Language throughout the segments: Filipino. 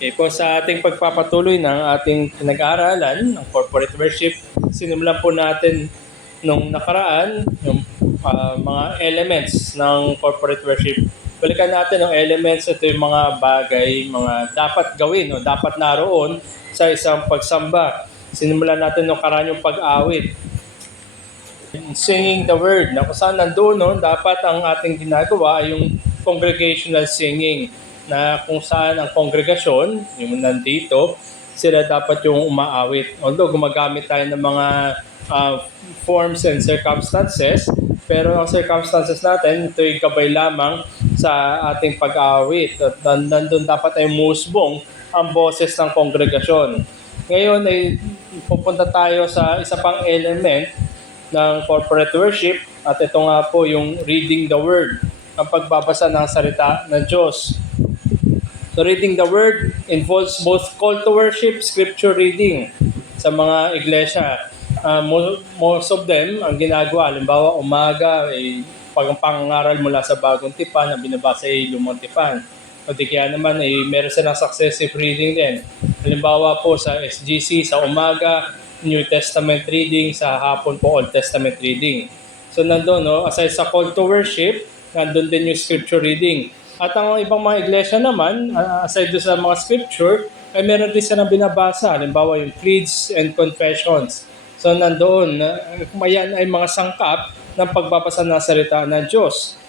Okay po, sa ating pagpapatuloy ng ating pinag-aaralan ng corporate worship, sinimulan po natin nung nakaraan yung mga elements ng corporate worship. Balikan natin ang elements, ito yung mga bagay, mga dapat gawin o dapat naroon sa isang pagsamba. Sinimulan natin nung nakaraan yung pag-awit. Singing the word, na kung saan nandoon, no, dapat ang ating ginagawa ay yung congregational singing, na kung saan ang kongregasyon, yung nandito, sila dapat yung umaawit. Although gumagamit tayo ng mga forms and circumstances, pero ang circumstances natin, ito'y gabay lamang sa ating pag-aawit. At nandun dapat ay musbong ang boses ng kongregasyon. Ngayon ay pupunta tayo sa isa pang element ng corporate worship, at ito nga po yung reading the word, ang pagbabasa ng salita ng Diyos. So reading the word involves both call to worship, scripture reading sa mga iglesia. Most of them, ang ginagawa, halimbawa umaga, ay pangangaral mula sa bagong tipan na binabasa ay lumang tipan. O di kaya naman ay meron silang successive reading din. Halimbawa po sa SGC, sa umaga, New Testament reading, sa hapon po Old Testament reading. So nandun, no, aside sa call to worship, nandun din yung scripture reading. At ang ibang mga iglesia naman, aside doon sa mga scripture, ay meron din silang binabasa. Halimbawa yung creeds and confessions. So nandoon, yan ay mga sangkap ng pagbabasa ng salita ng Diyos.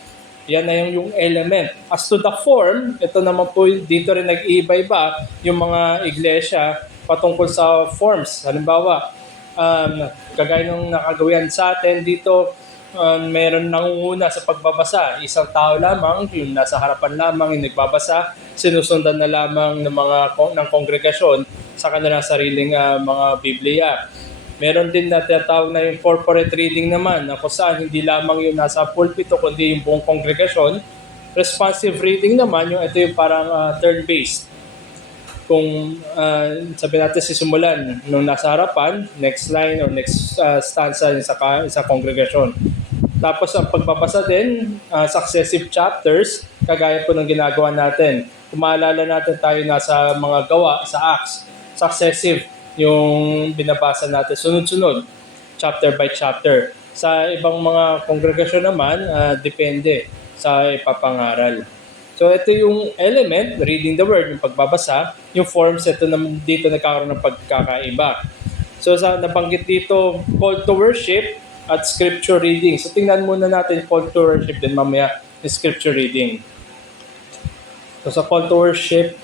Yan na yung element. As to the form, ito naman po dito rin nag-iiba-iba yung mga iglesia patungkol sa forms. Halimbawa, kagaya nung nakagawian sa atin dito, meron nangunguna sa pagbabasa. Isang tao lamang, yung nasa harapan lamang, yung nagbabasa, sinusundan na lamang ng kongregasyon sa kanilang sariling mga Biblia. Meron din na tinatawag na yung corporate reading naman, na kung saan hindi lamang yung nasa pulpito, kundi yung buong kongregasyon. Responsive reading naman, yung ito yung parang turn-based. Kung sabi natin sisimulan nung nasa harapan, next line or next stanza sa kongregasyon. Tapos ang pagbabasa din, successive chapters, kagaya po ng ginagawa natin. Kung maalala natin tayo nasa mga gawa sa Acts, successive yung binabasa natin, sunod-sunod, chapter by chapter. Sa ibang mga kongregasyon naman, depende sa ipapangaral. So ito yung element, reading the word, yung pagbabasa. Yung forms, ito naman dito nagkakaroon ng pagkakaiba. So sa nabanggit dito, call to worship at scripture reading. So tingnan muna natin call to worship, din mamaya yung scripture reading. So sa call to worship,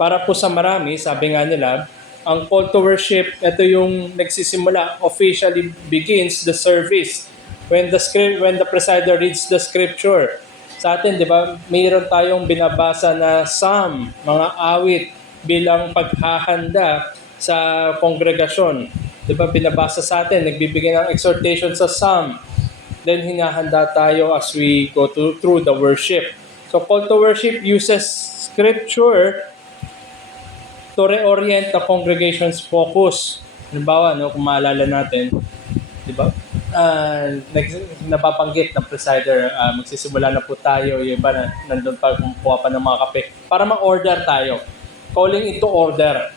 para po sa marami, sabi nga nila, ang call to worship, ito yung nagsisimula, officially begins the service when the presider reads the scripture. Sa atin, di ba, mayroon tayong binabasa na psalm, mga awit, bilang paghahanda sa kongregasyon. Di ba, binabasa sa atin, nagbibigay ng exhortation sa psalm. Then, hinahanda tayo as we go through the worship. So, call to worship uses scripture to reorient the congregation's focus. Halimbawa, no, kung maalala natin, di ba? Nababanggit ng presider, magsisimula na po tayo, yung iba na nandun pa, kumukuha pa ng mga kape, para ma-order tayo. Calling into order,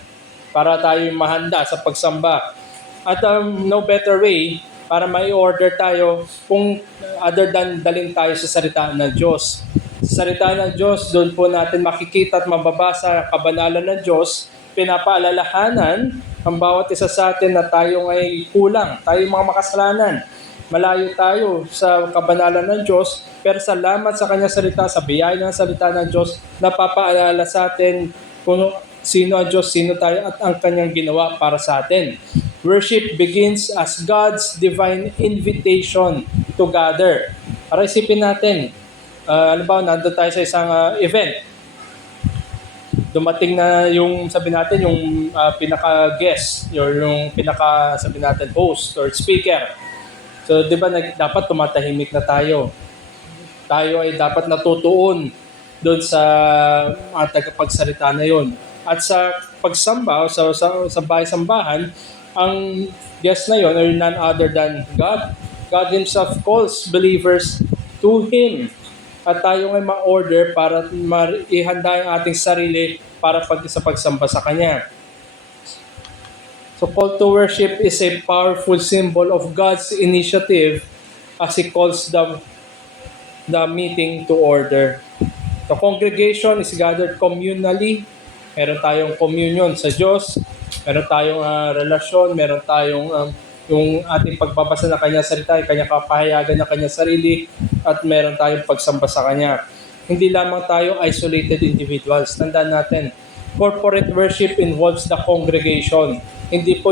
para tayo mahanda sa pagsamba. At no better way para ma-order tayo kung other than daling tayo sa salita ng Diyos. Sa salita ng Diyos, doon po natin makikita at mababasa kabanalan ng Diyos, pinapaalalahanan ang bawat isa sa atin na tayo ay kulang, tayo mga makasalanan. Malayo tayo sa kabanalan ng Diyos, pero salamat sa kanyang salita, sa biyaya ng salita ng Diyos, napapaalala sa atin kung sino ang Diyos, sino tayo, at ang kanyang ginawa para sa atin. Worship begins as God's divine invitation to gather. Para isipin natin, halimbawa, nandun tayo sa isang event. Dumating na yung, sabi natin, yung pinaka-guest, or yung sabi natin, host or speaker. So, di ba, dapat tumatahimik na tayo. Tayo ay dapat natutuon doon sa tagapagsalita na yon. At sa pagsamba, sa bahay-sambahan, ang guest na yon ay none other than God. God Himself calls believers to Him. at tayo ay ma-order para ihanda ang ating sarili para sa pagsamba sa Kanya. So call to worship is a powerful symbol of God's initiative as He calls the meeting to order. The congregation is gathered communally. Meron tayong communion sa Diyos. Meron tayong relasyon. Meron tayong yung ating pagbabasa ng Kanyang salita, yung Kanyang kapahayagan ng Kanyang sarili, at meron tayong pagsamba sa Kanya. Hindi lamang tayo isolated individuals. Tandaan natin, corporate worship involves the congregation. Hindi po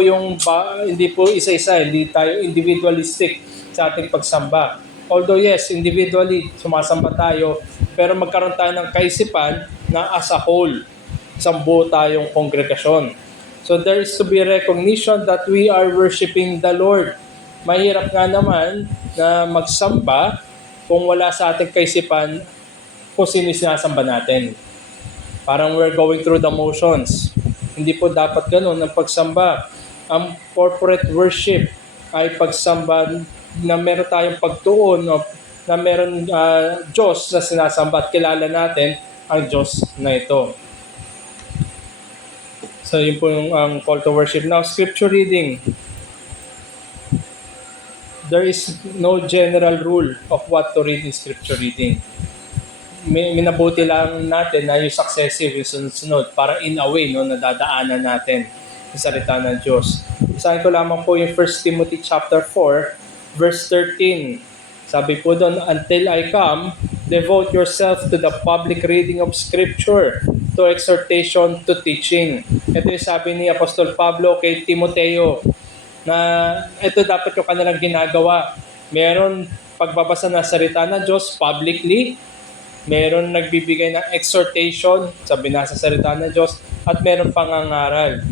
isa-isa, hindi tayo individualistic sa ating pagsamba. Although yes, individually sumasamba tayo, pero magkaroon tayo ng kaisipan na as a whole, isang buo tayong kongregasyon. So there is to be recognition that we are worshiping the Lord. Mahirap nga naman na magsamba kung wala sa ating kaisipan kung sino sinasamba natin. Parang we're going through the motions. Hindi po dapat ganun ang pagsamba. Ang corporate worship ay pagsamba na meron tayong pagtuon, na meron Diyos na sinasamba at kilala natin ang Diyos na ito. So yun po yung call to worship. Now, scripture reading. There is no general rule of what to read in scripture reading. Minabuti lang natin na yung successive, yung sunod-sunod, para in a way, nadadaanan natin yung salita ng Diyos. Isahin ko lamang po yung 1 Timothy chapter 4, verse 13. Sabi po doon, until I come, devote yourself to the public reading of Scripture, to exhortation, to teaching. Ito yung sabi ni Apostol Pablo kay Timoteo, na ito dapat yung kanilang ginagawa. Meron pagbabasa ng salita ng Diyos publicly, meron nagbibigay ng exhortation sa binasa salita ng Diyos, at meron pangangaral.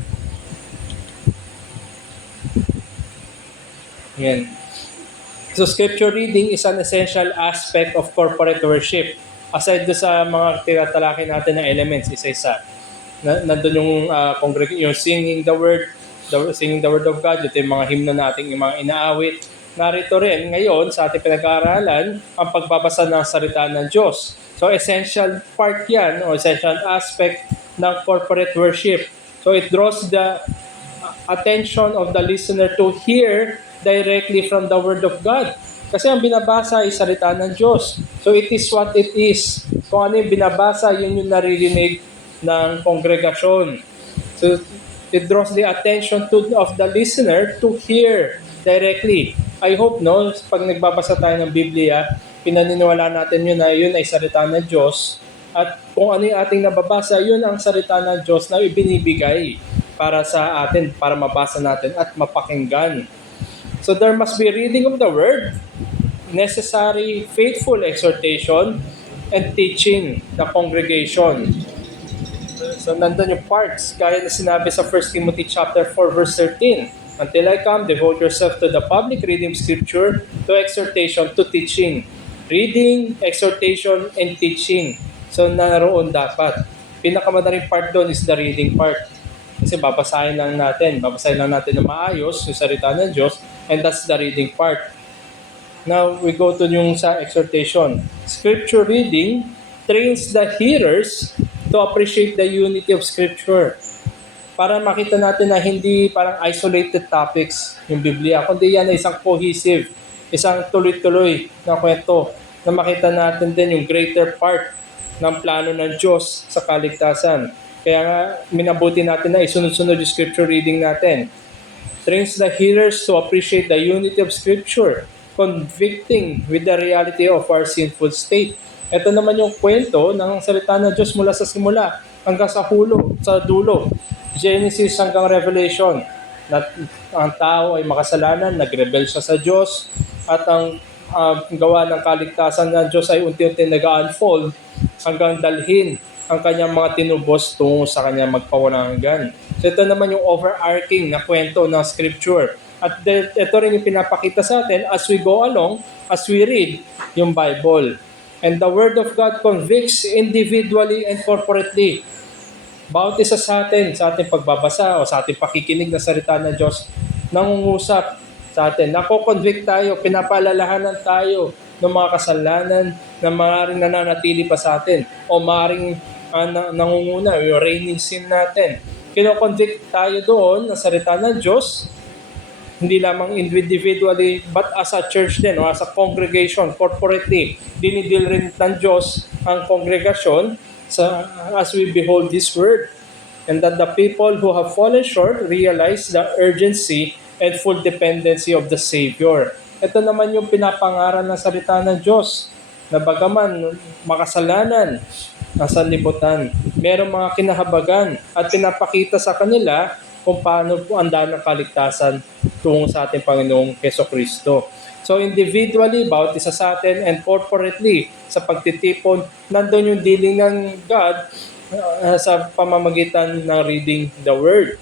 Yan. So scripture reading is an essential aspect of corporate worship. Aside do sa mga tinatalakay natin na elements, isa-isa. Nandun yung yung singing the word of God, ito yung mga hymno natin, yung mga inaawit. Narito rin ngayon sa ating pinag-aaralan ang pagbabasa ng salita ng Diyos. So essential part yan, o essential aspect ng corporate worship. So it draws the attention of the listener to hear directly from the Word of God. Kasi ang binabasa ay salita ng Diyos. So it is what it is. Kung ano yung binabasa, yun yung naririnig ng kongregasyon. So it draws the attention of the listener to hear directly. I hope, pag nagbabasa tayo ng Biblia, pinaniniwala natin yun na yun ay salita ng Diyos. At kung ano yung ating nababasa, yun ang salita ng Diyos na ibinibigay para sa atin, para mabasa natin at mapakinggan. So there must be reading of the Word, necessary faithful exhortation, and teaching the congregation. So nandun yung parts, gaya na sinabi sa 1 Timothy chapter 4 verse 13. Until I come, devote yourself to the public reading of Scripture, to exhortation, to teaching. Reading, exhortation, and teaching. So naroon dapat. Pinakamadaling part doon is the reading part. Kasi babasahin lang natin na maayos yung salita ng Diyos, and that's the reading part. Now, we go to yung sa exhortation. Scripture reading trains the hearers to appreciate the unity of Scripture. Para makita natin na hindi parang isolated topics yung Biblia, kundi yan ay isang cohesive, isang tuloy-tuloy na kwento na makita natin din yung greater part ng plano ng Diyos sa kaligtasan. Kaya nga, minabuti natin na isunod-sunod yung scripture reading natin. Trains the hearers to appreciate the unity of Scripture, convicting with the reality of our sinful state. Ito naman yung kwento ng salita ng Diyos mula sa simula hanggang sa dulo. Genesis hanggang Revelation. Na ang tao ay makasalanan, nagrebel siya sa Diyos, at ang gawa ng kaligtasan ng Diyos ay unti-unti nag-unfold hanggang dalhin ang kanyang mga tinubos tungo sa kanyang magpawalang hanggan. So ito naman yung overarching na kwento ng Scripture. At ito rin yung pinapakita sa atin as we go along, as we read yung Bible. And the Word of God convicts individually and corporately. Bawat isa sa ating pagbabasa o sa ating pakikinig na salita ng Diyos, nangungusap sa atin. Nako-convict tayo, pinapaalalahanan tayo ng mga kasalanan na maaaring nananatili pa sa atin o maaaring nangunguna, yung reigning sin natin. Kino-convict tayo doon na salita ng Diyos, hindi lamang individually but as a church din o as a congregation, corporately. Dinidil rin ng Diyos ang kongregasyon as we behold this word. And that the people who have fallen short realize the urgency and full dependency of the Savior. Ito naman yung pinapangaral ng salita ng Diyos, na bagaman makasalanan nasa libutan, merong mga kinahabagan at pinapakita sa kanila kung paano po ang daan ng kaligtasan tungo sa ating Panginoong Jesucristo. So individually, bawat isa sa atin, and corporately, sa pagtitipon, nandun yung dealing ng God sa pamamagitan ng reading the Word.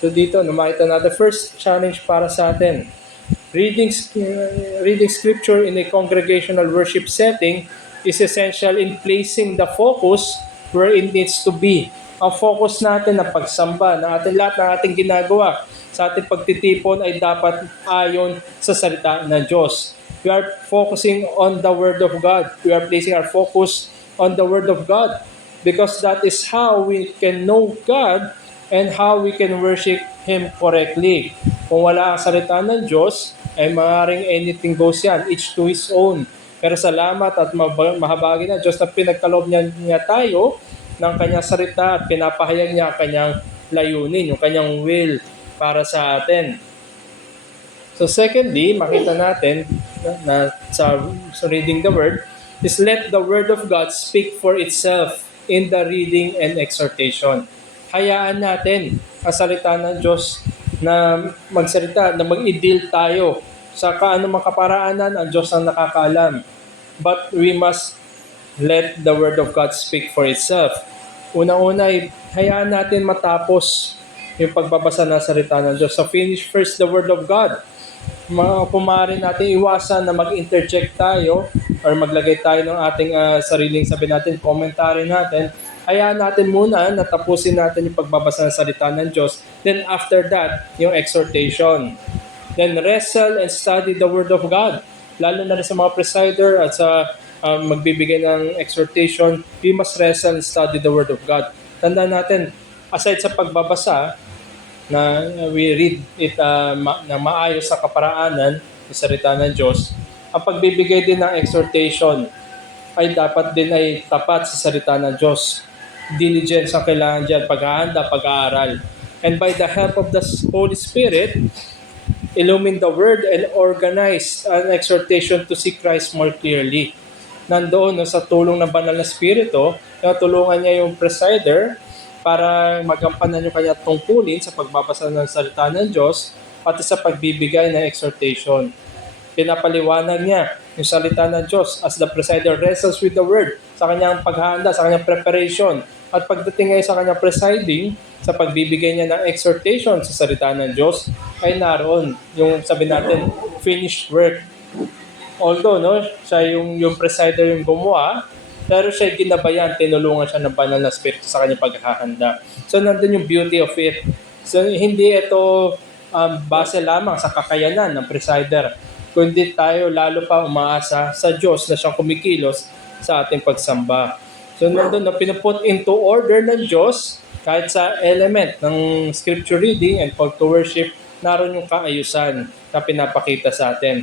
So dito, makita natin, first challenge para sa atin. Reading Scripture in a congregational worship setting is essential in placing the focus where it needs to be. Ang focus natin na pagsamba, na ating lahat ng ating ginagawa sa ating pagtitipon ay dapat ayon sa salita ng Diyos. We are focusing on the Word of God. We are placing our focus on the Word of God because that is how we can know God and how we can worship Him correctly. Kung wala ang salita ng Diyos, ay maaaring anything goes yan, each to his own. Pero salamat at mahabagi na Diyos na pinagkaloob niya tayo ng kanyang salita at pinapahayag niya ang kanyang layunin, yung kanyang will para sa atin. So secondly, makita natin na sa reading the Word, is let the Word of God speak for itself in the reading and exhortation. Hayaan natin ang salita ng Diyos na magsalita, na mag-i-deal tayo sa kaanumang kaparaanan, ang Diyos ang nakakaalam. But we must let the Word of God speak for itself. Una-una, hayaan natin matapos yung pagbabasa ng salita ng Diyos. So finish first the Word of God. Pumari natin iwasan na mag-interject tayo or maglagay tayo ng ating sariling, sabi natin, commentary natin. Hayaan natin muna na tapusin natin yung pagbabasa ng salita ng Diyos. Then after that, yung exhortation. Then wrestle and study the Word of God. Lalo na rin sa mga presider at sa magbibigay ng exhortation, we must wrestle and study the Word of God. Tandaan natin, aside sa pagbabasa, na we read it na maayos sa kaparaanan, sa salita ng Diyos, ang pagbibigay din ng exhortation ay dapat din ay tapat sa salita ng Diyos. Diligence ang kailangan dyan, paghahanda, pag-aaral. And by the help of the Holy Spirit, illumine the Word and organize an exhortation to see Christ more clearly. Nandoon sa tulong ng Banal na Espiritu, tulungan niya yung presider para magampanan yung kanyang tungkulin sa pagbabasa ng salita ng Diyos pati sa pagbibigay ng exhortation. Pinapaliwanag niya yung salita ng Diyos as the presider wrestles with the Word sa kanyang paghahanda, sa kanyang preparation. At pagdating ngayon sa kanyang presiding, sa pagbibigay niya ng exhortation sa salita ng Diyos, ay naroon yung sabi natin, finished work. Although, siya yung presider yung gumawa, pero siya ginabayan, tinulungan siya ng Banal na Espiritu sa kanyang paghahanda. So, nandun yung beauty of it. So, hindi ito base lamang sa kakayanan ng presider, kundi tayo lalo pa umaasa sa Diyos na siyang kumikilos sa ating pagsamba. So, nandun na pinuput into order ng Diyos, kahit sa element ng scripture reading and call to worship, naroon yung kaayusan na pinapakita sa atin.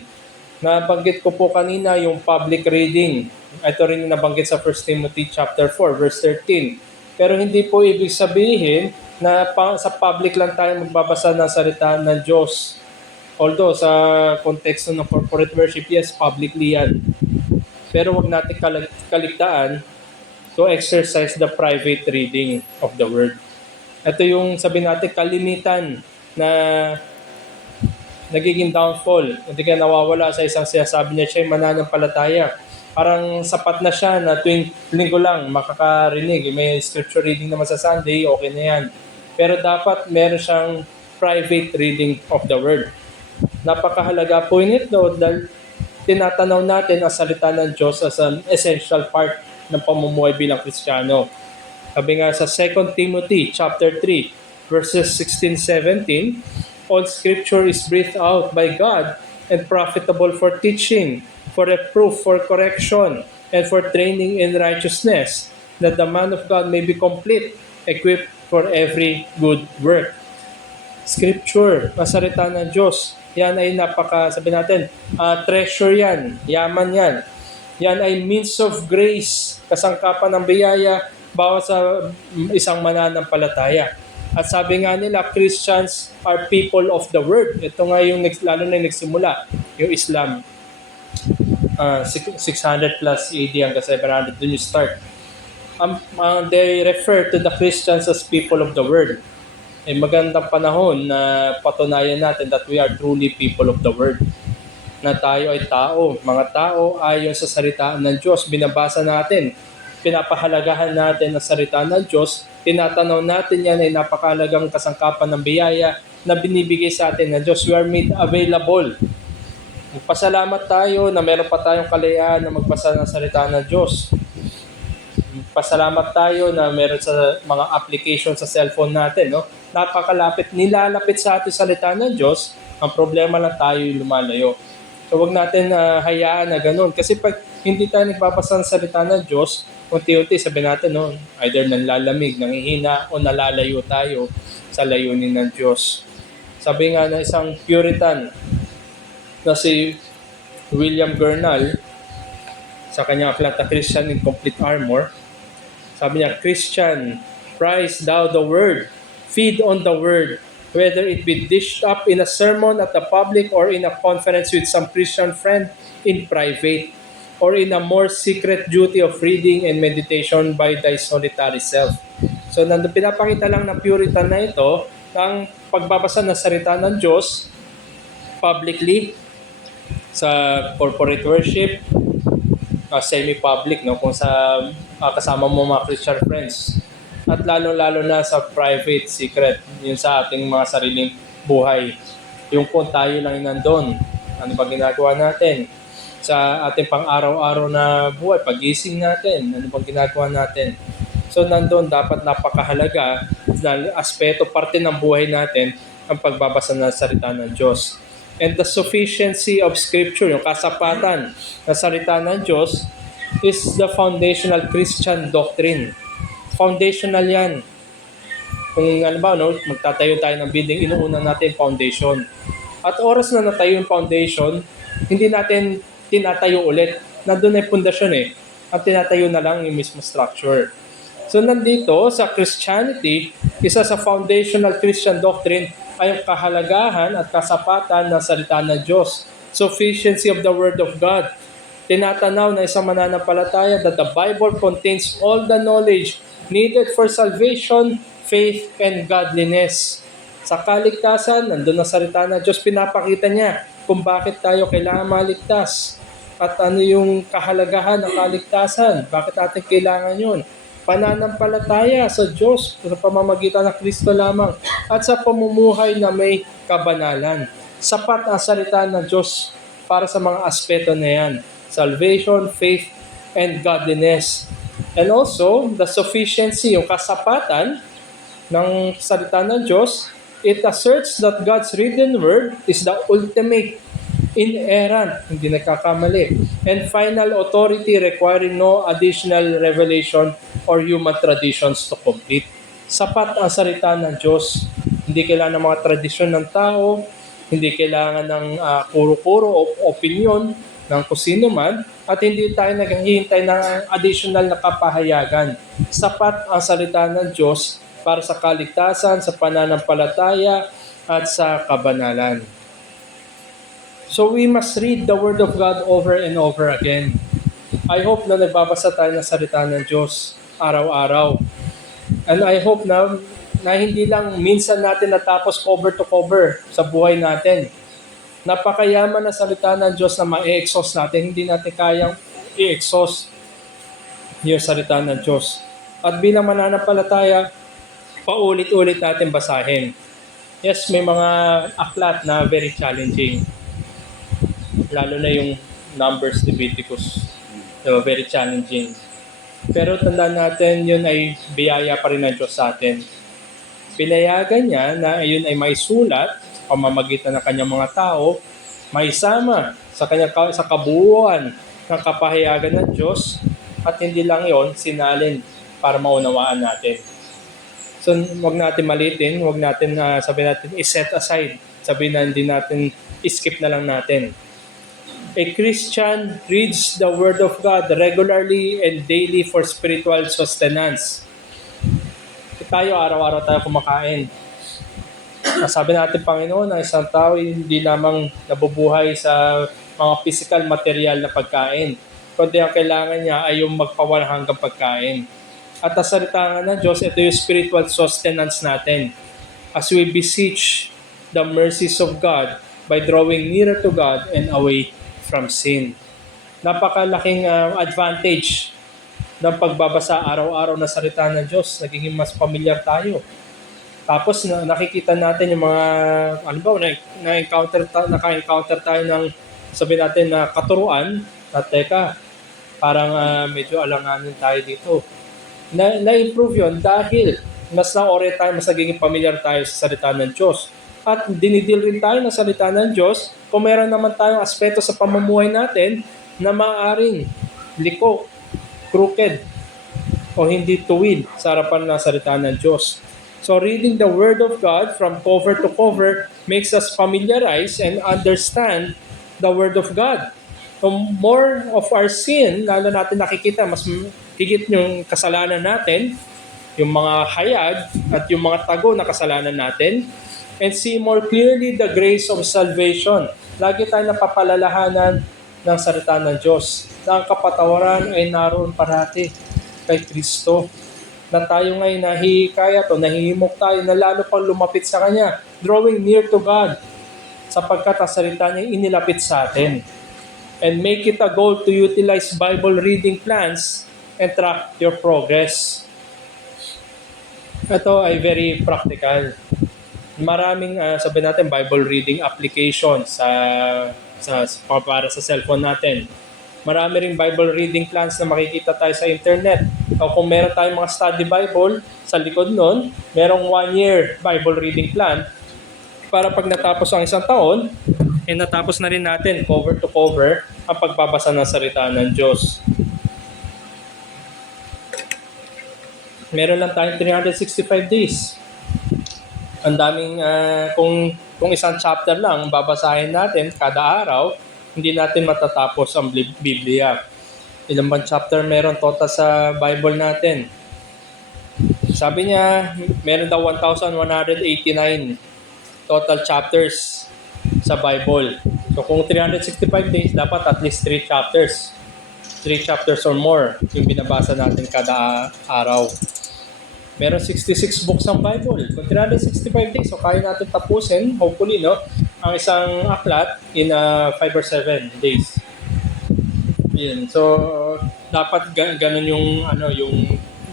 Nabanggit ko po kanina yung public reading. Ito rin yung nabanggit sa 1 Timothy chapter 4, verse 13. Pero hindi po ibig sabihin na sa public lang tayo magbabasa ng salita ng Diyos. Although sa konteksto ng corporate worship, yes, publicly yan. Pero wag natin kaligtaan to exercise the private reading of the Word. Ito yung sabi natin kalimitan na nagiging downfall. Hindi ka nawawala sa isang sinasabi niya, siya ay mananampalataya. Parang sapat na siya na tuwing linggo lang makakarinig. May scripture reading naman sa Sunday, okay na yan. Pero dapat meron siyang private reading of the Word. Napakahalaga po nito dahil tinatanaw natin ang salita ng Diyos as an essential part ng pamumuhay bilang Kristiyano. Sabi nga sa 2 Timothy chapter 3 verses 16-17, All scripture is breathed out by God and profitable for teaching, for reproof, for correction, and for training in righteousness, that the man of God may be complete, equipped for every good work. Scripture, salita ng Diyos, yan ay sabi natin, treasure yan, yaman yan. Yan ay means of grace, kasangkapan ng biyaya, bawat sa isang mananampalataya. At sabi nga nila, Christians are people of the word. Ito nga yung lalo na yung nagsimula, yung Islam. 600 plus AD hanggang 700, dun you start. They refer to the Christians as people of the word. Magandang panahon na patunayan natin that we are truly people of the word. Na tayo ay tao, mga tao ayon sa salita ng Diyos. Binabasa natin, pinapahalagahan natin ang salita ng Diyos, tinatanaw natin yan ay napakahalagang kasangkapan ng biyaya na binibigay sa atin ng Diyos. We are made available. Magpasalamat tayo na meron pa tayong kalayaan na magbasa ng salita ng Diyos. Pasalamat tayo na meron sa mga application sa cellphone natin, no? Napakalapit, nilalapit sa atin salita ng Diyos. Ang problema lang tayo yung lumalayo. So wag natin hayaan na ganun. Kasi pag hindi tayo nagbabasa ng salita ng Diyos, unti-unti sabi natin, no, either nanlalamig, nanghihina, o nalalayo tayo sa layunin ng Diyos. Sabi nga ng isang Puritan na si William Gurnall, sa kanyang aklat na Christian in Complete Armor, sabi niya, Christian, prize thou the word, feed on the word, whether it be dished up in a sermon at the public or in a conference with some Christian friend in private, or in a more secret duty of reading and meditation by thy solitary self. So, pinapakita lang ng Puritan na ito ng pagbabasa ng salita ng Diyos publicly sa corporate worship, semi-public, no, kung sa kasama mo mga Christian friends, at lalo-lalo na sa private, secret, yun sa ating mga sariling buhay. Yung kung tayo lang nandun, ano ba ginagawa natin sa ating pang-araw-araw na buhay, pagising natin, ano ba ginagawa natin. So nandun dapat napakahalaga na aspeto, parte ng buhay natin ang pagbabasa ng salita ng Diyos. And the sufficiency of Scripture, yung kasapatan na salita ng Diyos, is the foundational Christian doctrine. Foundational yan. Kung alam ba, no, magtatayo tayo ng building, inuuna natin foundation. At oras na natayo yung foundation, hindi natin tinatayo ulit. Nandun ay pundasyon eh. At tinatayo na lang yung mismo structure. So nandito sa Christianity, isa sa foundational Christian doctrine ay ang kahalagahan at kasapatan ng salita ng Diyos. Sufficiency of the Word of God. Tinatanaw na isang mananampalataya that the Bible contains all the knowledge needed for salvation, faith, and godliness. Sa kaligtasan, nandun ang salita ng Diyos, pinapakita niya kung bakit tayo kailangan maligtas. At ano yung kahalagahan ng kaligtasan, bakit natin kailangan yun. Pananampalataya sa Diyos sa pamamagitan ng Kristo lamang at sa pamumuhay na may kabanalan. Sapat ang salita ng Diyos para sa mga aspeto na yan. Salvation, faith, and godliness. And also, the sufficiency, yung kasapatan ng salita ng Diyos, it asserts that God's written word is the ultimate, inerrant, hindi nagkakamali, and final authority requiring no additional revelation or human traditions to complete. Sapat ang salita ng Diyos. Hindi kailangan ng mga tradisyon ng tao, hindi kailangan ng kuro-kuro o opinion ng kusino man, at hindi tayo naghihintay ng additional na kapahayagan. Sapat ang salita ng Diyos para sa kaligtasan, sa pananampalataya, at sa kabanalan. So we must read the Word of God over and over again. I hope na nagbabasa tayo ng salita ng Diyos araw-araw. And I hope na hindi lang minsan natin natapos cover to cover sa buhay natin. Napakayaman na salita ng Diyos na ma-exhaust natin. Hindi natin kayang i-exhaust yung salita ng Diyos. At bilang mananampalataya, paulit-ulit natin basahin. Yes, may mga aklat na very challenging. Lalo na yung Numbers, Leviticus. Diba, very challenging. Pero tandaan natin, yun ay biyaya pa rin ng Diyos sa atin. Pinayagan niya na yun ay may sulat pamamagitan ng kanyang mga tao, maisama sa kabuuan ng kapahayagan ng Diyos, at hindi lang yon, sinalin para maunawaan natin. So, wag natin malitin, wag natin sabihin natin i-set aside, sabihin na hindi natin skip na lang natin. A Christian reads the Word of God regularly and daily for spiritual sustenance. Tayo, araw-araw tayo kumakain. Sabi natin, Panginoon, na isang tao hindi lamang nabubuhay sa mga physical material na pagkain, kundi ang kailangan niya ay yung magpawalang hanggang pagkain. At ang salita ng Diyos, ito yung spiritual sustenance natin. As we beseech the mercies of God by drawing nearer to God and away from sin. Napakalaking advantage ng pagbabasa araw-araw na salita ng Diyos. Nagiging mas familiar tayo. Tapos nakikita natin yung mga, naka-encounter tayo ng, sabihin natin, na katuruan, at teka, parang medyo alanganin tayo dito. Na-improve yun dahil mas na-orient tayo, mas nagiging familiar tayo sa salita ng Diyos. At dinidil rin tayo ng salita ng Diyos kung meron naman tayong aspeto sa pamumuhay natin na maaaring liko, crooked, o hindi tuwid sa harapan ng salita ng Diyos. So reading the Word of God from cover to cover makes us familiarize and understand the Word of God. So more of our sin, lalo natin nakikita, mas higit yung kasalanan natin, yung mga hayag at yung mga tago na kasalanan natin, and see more clearly the grace of salvation. Lagi tayo napapalalahanan ng salita ng Diyos na ang kapatawaran ay naroon parati kay Kristo. Na tayo ngayon nahihikayat o nahihimok tayo na lalo pang lumapit sa Kanya, drawing near to God, sapagkat ang salita niya inilapit sa atin. And make it a goal to utilize Bible reading plans and track your progress. Ito ay very practical. Maraming sabihin natin Bible reading applications para sa cellphone natin. Marami ring Bible reading plans na makikita tayo sa internet. O kung meron tayong mga study Bible, sa likod nun, merong 1-year Bible reading plan para pag natapos ang isang taon, natapos na rin natin cover to cover ang pagbabasa ng salita ng Diyos. Meron lang tayong 365 days. Ang daming, kung isang chapter lang babasahin natin kada araw, hindi natin matatapos ang Biblia. Ilang bang chapter meron total sa Bible natin? Sabi niya, meron daw 1,189 total chapters sa Bible. So kung 365 days, dapat at least 3 chapters. 3 chapters or more yung binabasa natin kada araw. Meron 66 books ng Bible. Kung 365 days, so kaya natin tapusin, hopefully, no, ang isang aklat in 5 or 7 days. Yun. So, dapat ganun yung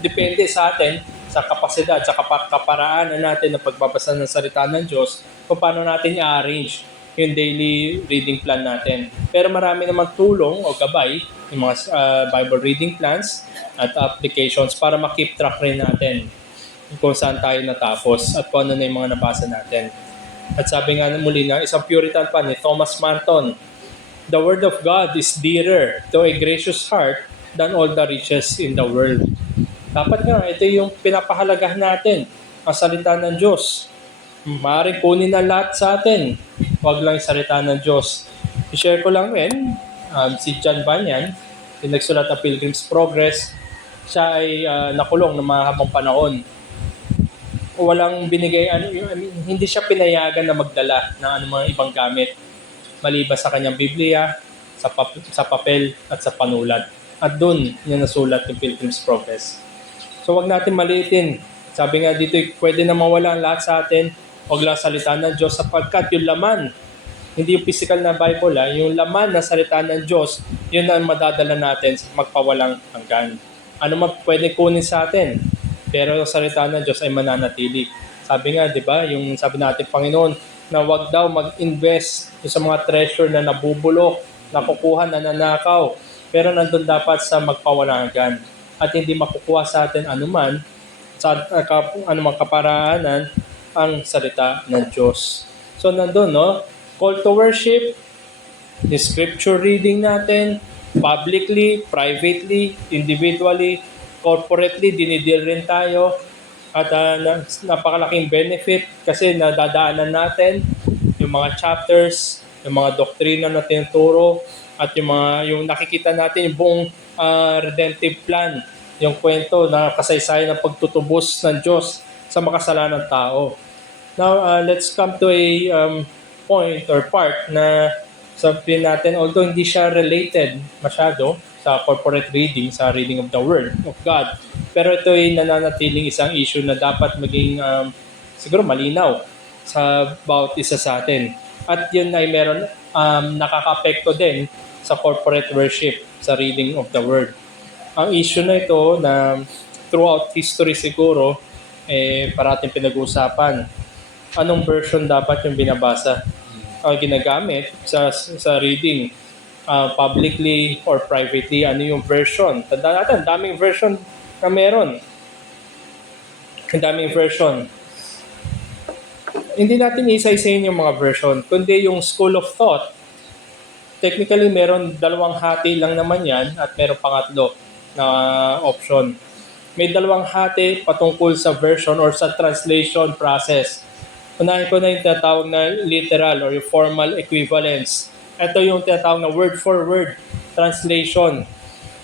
depende sa atin, sa kapasidad, sa kaparaanan natin na pagbabasa ng salita ng Diyos, kung paano natin i-arrange yung daily reading plan natin. Pero marami namang tulong o gabay, yung mga Bible reading plans at applications para makip track rin natin kung saan tayo natapos at kung ano na yung mga nabasa natin. At sabi nga muli na isang Puritan pa ni Thomas Manton, the Word of God is dearer to a gracious heart than all the riches in the world. Dapat nga, ito yung pinapahalagahan natin, ang salita ng Diyos. Maaaring kunin na lahat sa atin, huwag lang yung salita ng Diyos. I-share ko lang rin, si John Bunyan, yung nagsulat ng Pilgrim's Progress, siya ay nakulong ng mahabang panahon. Walang binigay, hindi siya pinayagan na magdala ng anumang ibang gamit maliban sa kanyang Biblia, sa papel at sa panulat. At doon niya nasulat yung Pilgrim's Progress. So wag natin maliitin. Sabi nga dito, pwede na mawala lahat sa atin, wag lang salita ng Diyos sapagkat yung laman, hindi yung physical na Bible, yung laman na salita ng Diyos, yun ang madadala natin sa magpawalang hanggan. Ano man pwede kunin sa atin, pero yung salita ng Diyos ay mananatili. Sabi nga, di ba, yung sabi natin, Panginoon, na wag daw mag-invest sa mga treasure na nabubulok, nakukuha, nananakaw, pero nandun dapat sa magpawalang hanggan. At hindi makukuha sa atin anuman, sa anumang kaparaanan, ang salita ng Diyos. So nandun, no? Call to worship, the scripture reading natin, publicly, privately, individually, corporately, dinidil rin tayo. At napakalaking benefit kasi nadadaanan natin yung mga chapters, yung mga doktrina na tinuturo, at yung nakikita natin yung buong redemptive plan, yung kwento na kasaysayan ng pagtutubos ng Diyos sa makasalanang tao. Now, let's come to a point or part na sabihin natin, although hindi siya related masyado sa corporate reading, sa reading of the Word of God, pero ito ay nananatiling isang issue na dapat maging siguro malinaw sa bawat isa sa atin. At yun ay meron nakaka-apekto din sa corporate worship, sa reading of the Word. Ang issue na ito na throughout history siguro, parating pinag-uusapan. Anong version dapat yung binabasa? Ginagamit sa reading, publicly or privately, ano yung version? Tandaan natin, daming version na meron. Ang daming version. Hindi natin isa-isayin yung mga version, kundi yung school of thought. Technically, meron 2 hati lang naman yan at meron pangatlo na option. May 2 hati patungkol sa version or sa translation process. Unahin ko na yung tinatawag na literal or yung formal equivalence. Ito yung tinatawag na word for word translation.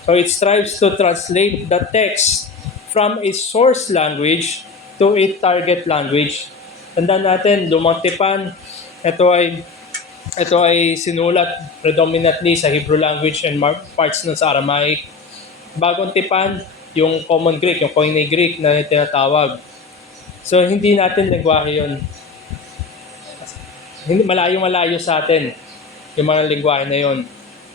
So it strives to translate the text from a source language to a target language. Tandaan natin, lumang tipan, ito ay sinulat predominantly sa Hebrew language and parts nun sa Aramaic. Bagong tipan, yung Common Greek, yung Koine Greek na tinatawag. So hindi natin lengguwahe yun. Malayo-malayo sa atin yung mga lengguwahe na yon.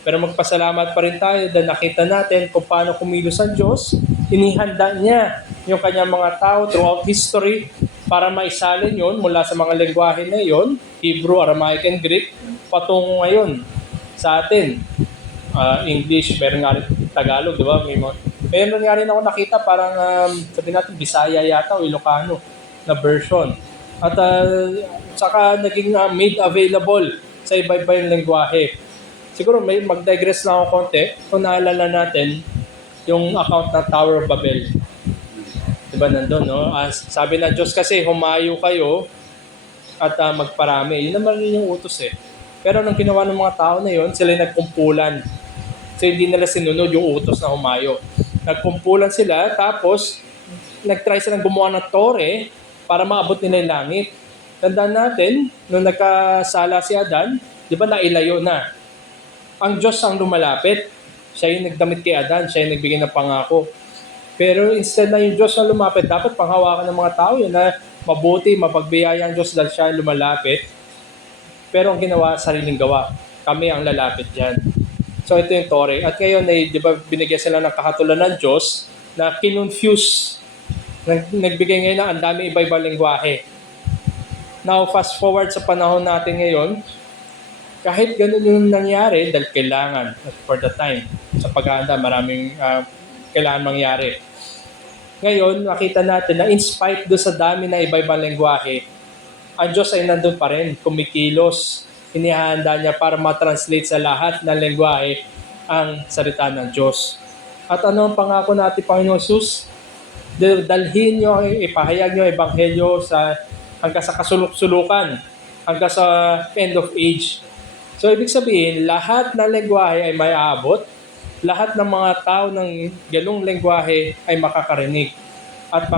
Pero magpasalamat pa rin tayo dahil nakita natin kung paano kumilos ang Diyos. Inihanda niya yung kanyang mga tao throughout history para maisalin yon mula sa mga lengguwahe na yon, Hebrew, Aramaic, and Greek, patungo ngayon sa atin. English, meron nga rin Tagalog, di ba? Meron nga rin ako nakita parang sabi natin Bisaya yata o Ilocano na version. At saka naging made available sa iba-iba yung lengguwahe. Siguro may mag-digress lang ako konti kung naalala natin yung account ng Tower of Babel. Diba nandun, no? Sabi ng Diyos kasi, humayo kayo at magparami. Yun naman yung utos eh. Pero nang ginawa ng mga tao na yun, sila nagkumpulan. So hindi nila sinunod yung utos na humayo. Nagkumpulan sila, tapos nag-try silang gumawa ng tore para maabot nila yung langit. Tandaan natin, nung nagkasala si Adan, di ba nailayo na? Ang Diyos ang lumalapit. Siya yung nagdamit kay Adan, siya yung nagbigay ng pangako. Pero instead na yung Diyos ang lumapit, dapat panghawakan ng mga tao yun na mabuti, mapagbiyaya ang Diyos dahil siya yung lumalapit. Pero ang ginawa, sariling gawa. Kami ang lalapit dyan. So ito yung tore. At ngayon, di ba binigyan sila ng kahatulan ng Diyos na kinonfuse. Nagbigay ngayon ng ang dami iba-iba lengguwahe. Now, fast forward sa panahon natin ngayon, kahit ganun yung nangyari, dahil kailangan, for the time, sa paghahanda, maraming kailangan mangyari. Ngayon, nakita natin na in spite do sa dami na iba-ibang lengguwahe, ang Diyos ay nandun pa rin, kumikilos. Inihahanda niya para matranslate sa lahat ng lengguwahe ang salita ng Diyos. At ano ang pangako natin, Panginoon Jesus? Dalhin nyo, ipahayag nyo ang ebanghelyo hanggang sa kasuluk-sulukan, hanggang sa end of age. So, ibig sabihin, lahat ng lengguwahe ay may aabot, lahat ng mga tao ng ganung lengguwahe ay makakarinig. At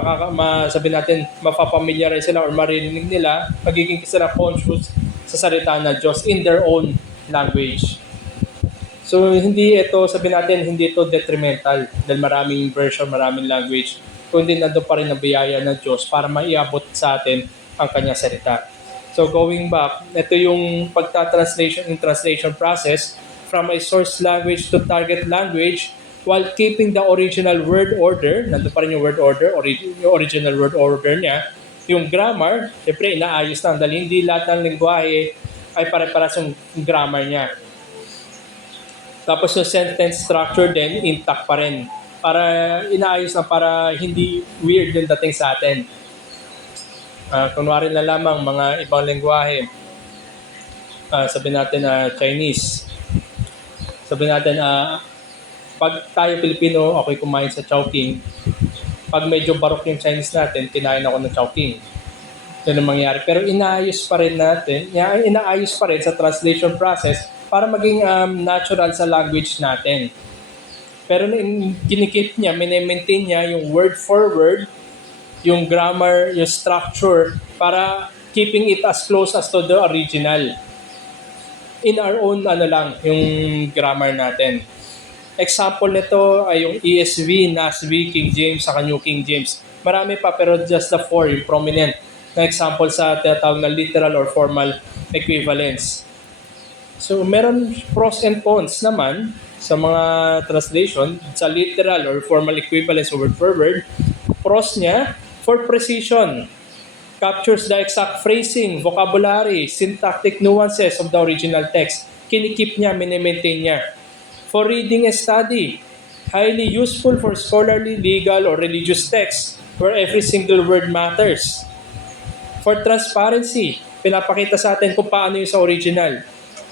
sabi natin, mapapamilyarize sila or maririnig nila, magiging sila conscious sa salita ng Diyos in their own language. So, hindi ito, sabi natin, hindi ito detrimental dahil maraming version, maraming language, kundi nandun pa rin ang biyaya ng Diyos para maiabot sa atin ang kanyang salita. So going back, ito yung translation process from a source language to target language while keeping the original word order. Nandun pa rin yung word order, yung original word order niya. Yung grammar, siyempre inaayos lang dahil hindi lahat ng lengguwahe ay pare-paras yung grammar niya. Tapos yung sentence structure din, intact pa rin. Para inaayos na para hindi weird yung dating sa atin. Kunwari na lamang mga ibang lengguwahe. sabi natin Chinese. Sabi natin, pag tayo Pilipino, ako'y kumain sa Chowking. Pag medyo barok yung Chinese natin, kinain ako ng Chowking. Ito na mangyari. Pero inaayos pa rin sa translation process para maging natural sa language natin. Pero kinikip niya, maintain niya yung word for word, yung grammar, yung structure, para keeping it as close as to the original. In our own yung grammar natin. Example nito ay yung ESV, NASB, King James, saka New King James. Marami pa pero just the four, yung prominent na example sa tinatawag na literal or formal equivalence. So meron pros and cons naman sa mga translation sa literal or formal equivalence word for word. Pros niya, for precision, captures the exact phrasing, vocabulary, syntactic nuances of the original text. Kinikip niya, minimaintain niya. For reading and study, highly useful for scholarly, legal, or religious texts where every single word matters. For transparency, pinapakita sa atin kung paano yung sa original.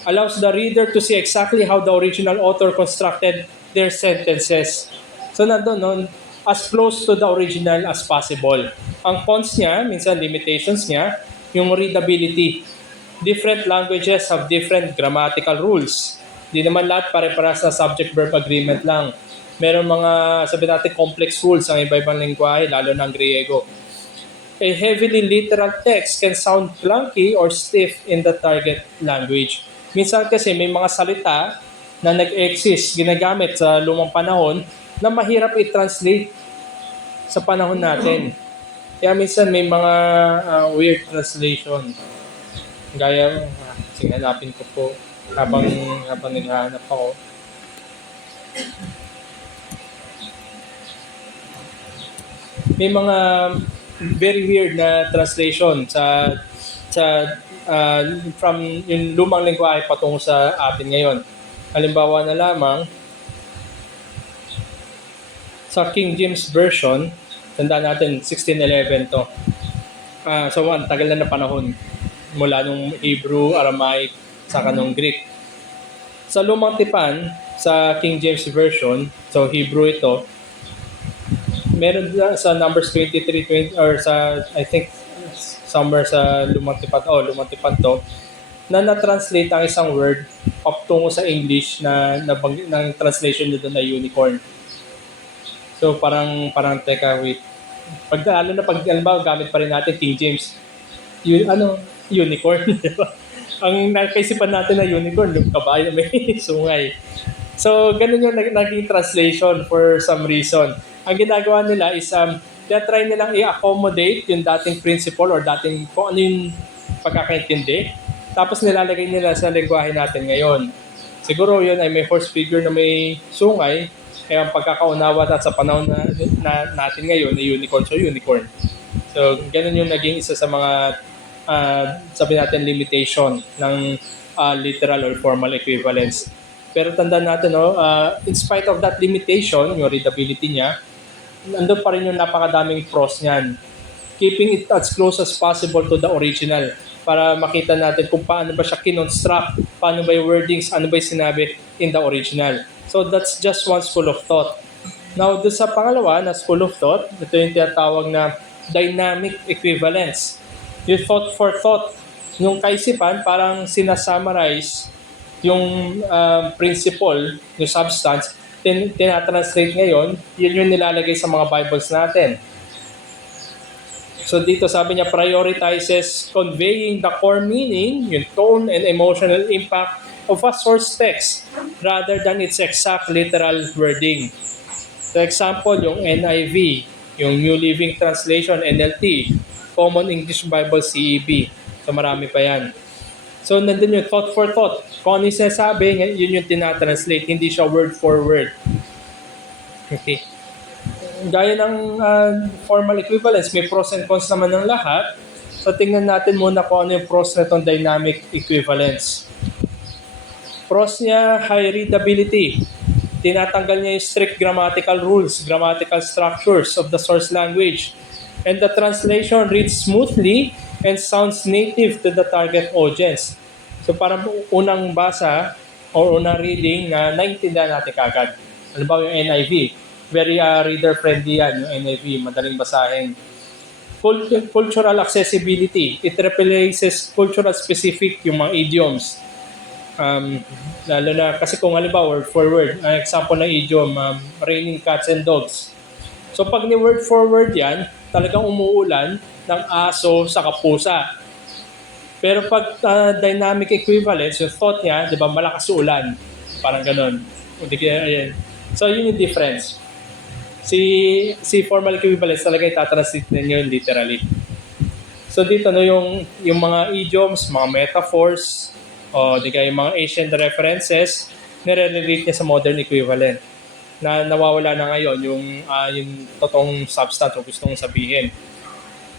Allows the reader to see exactly how the original author constructed their sentences. So nandun, as close to the original as possible. Ang cons niya, minsan limitations niya, yung readability. Different languages have different grammatical rules. Di naman lahat pare-parehas na subject-verb agreement lang. Meron mga, sabi natin, complex rules ang iba-ibang lingwahe, lalo ng Griego. A heavily literal text can sound clunky or stiff in the target language. Minsan kasi may mga salita na nag-exist, ginagamit sa lumang panahon, na mahirap i-translate sa panahon natin. Kaya minsan may mga weird translation. Gaya, hanapin ko po habang naghahanap ako. May mga very weird na translation from yung lumang lingwahe patungo sa atin ngayon. Halimbawa na lamang, sa King James Version, tandaan natin, 1611 to. So, ang tagal na panahon mula nung Hebrew, Aramaic, saka nung Greek. Sa lumang tipan, sa King James Version, so Hebrew ito, meron sa Numbers 23, 20, or sa, I think, somewhere sa lumang tipan to, na na-translate ang isang word patungo sa English na ng translation nito na unicorn. So parang teka, wait. Lalo na pag gamit pa rin natin King James. Unicorn, di ba? Ang nakaisipan natin na unicorn, yung kabayo may sungay. So ganun yung naging translation for some reason. Ang ginagawa nila is try nilang i-accommodate yung dating principle or dating kung ano yung pagkakaintindi. Tapos nilalagay nila sa lengguwahe natin ngayon. Siguro yun ay may horse figure na may sungay, kaya ang pagkakaunawa sa panahon na natin ngayon ay unicorn. So unicorn. So ganun yung naging isa sa mga sabi natin limitation ng literal or formal equivalence. Pero tandaan natin, in spite of that limitation, yung readability niya, nandun pa rin yung napakadaming pros niyan. Keeping it as close as possible to the original para makita natin kung paano ba siya kinonstruct, paano ba yung wordings, ano ba yung sinabi in the original. So that's just one school of thought. Now, doon sa pangalawa na school of thought, ito yung tinatawag na dynamic equivalence. Yung thought for thought. Yung kaisipan, parang sinasummarize yung principle, yung substance, tinatranslate ngayon, yun yung nilalagay sa mga Bibles natin. So dito sabi niya, prioritizes conveying the core meaning, yung tone and emotional impact of a source text rather than its exact literal wording. For example, yung NIV, yung New Living Translation, NLT, Common English Bible, CEB. So marami pa yan. So nandun yung thought for thought. Kung ano yung sinasabi, yun yung tinatranslate, hindi siya word for word. Okay. Gaya ng formal equivalence, may pros and cons naman ng lahat. So tingnan natin muna kung ano yung pros na itong dynamic equivalence. Pros niya, high readability. Tinatanggal niya yung strict grammatical rules, grammatical structures of the source language. And the translation reads smoothly and sounds native to the target audience. So parang unang basa o unang reading na naintindihan natin kagad. Halimbawa yung NIV, very reader-friendly yan, yung NIV, madaling basahin. Cultural accessibility, it replaces cultural specific yung mga idioms. Lalo na kasi kung halimbawa word for word, ang example ng idiom, raining cats and dogs. So pag ni word for word yan, talagang umuulan ng aso sa kapusa. Pero pag dynamic equivalence, yung thought niya, di ba, malakas yung ulan. Parang ganun. So yun yung difference. Si formal equivalence talaga itatranslate ninyo literally. So dito yung mga idioms, mga metaphors, o di kaya yung mga ancient references, nire-relate niya sa modern equivalent na nawawala na ngayon yung totoong substance o gustong sabihin.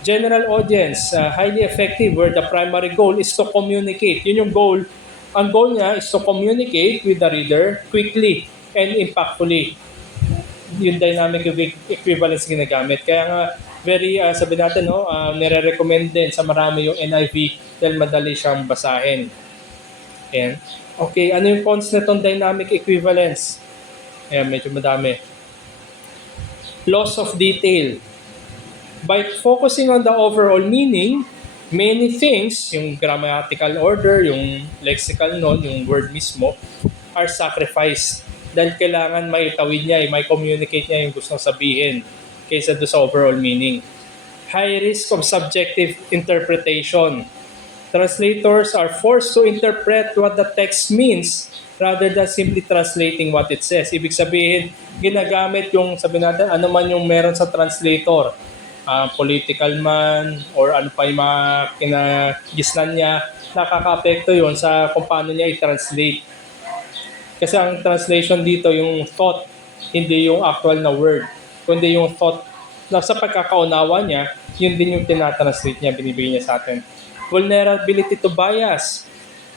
General audience, highly effective where the primary goal is to communicate. Yun yung goal. Ang goal niya is to communicate with the reader quickly and impactfully. Yung dynamic equivalence ginagamit. Kaya nga, very, sabi natin, nire-recommend din sa marami yung NIV dahil madali siyang basahin. Ayan. Okay, ano yung cons na itong dynamic equivalence? Ayan, medyo madami. Loss of detail. By focusing on the overall meaning, many things, yung grammatical order, yung lexical noun, yung word mismo, are sacrificed. Dahil kailangan may tawid niya, may communicate niya yung gustong sabihin kaysa doon sa overall meaning. High risk of subjective interpretation. Translators are forced to interpret what the text means rather than simply translating what it says. Ibig sabihin, ginagamit yung, sabi natin, ano man yung meron sa translator, political man, or ano pa yung mga kinagisnan niya, nakaka-apekto yun sa kung paano niya i-translate. Kasi ang translation dito, yung thought, hindi yung actual na word, kundi yung thought na sa pagkakaunawa niya, yun din yung tinatranslate niya, binibigay niya sa atin. Vulnerability to bias.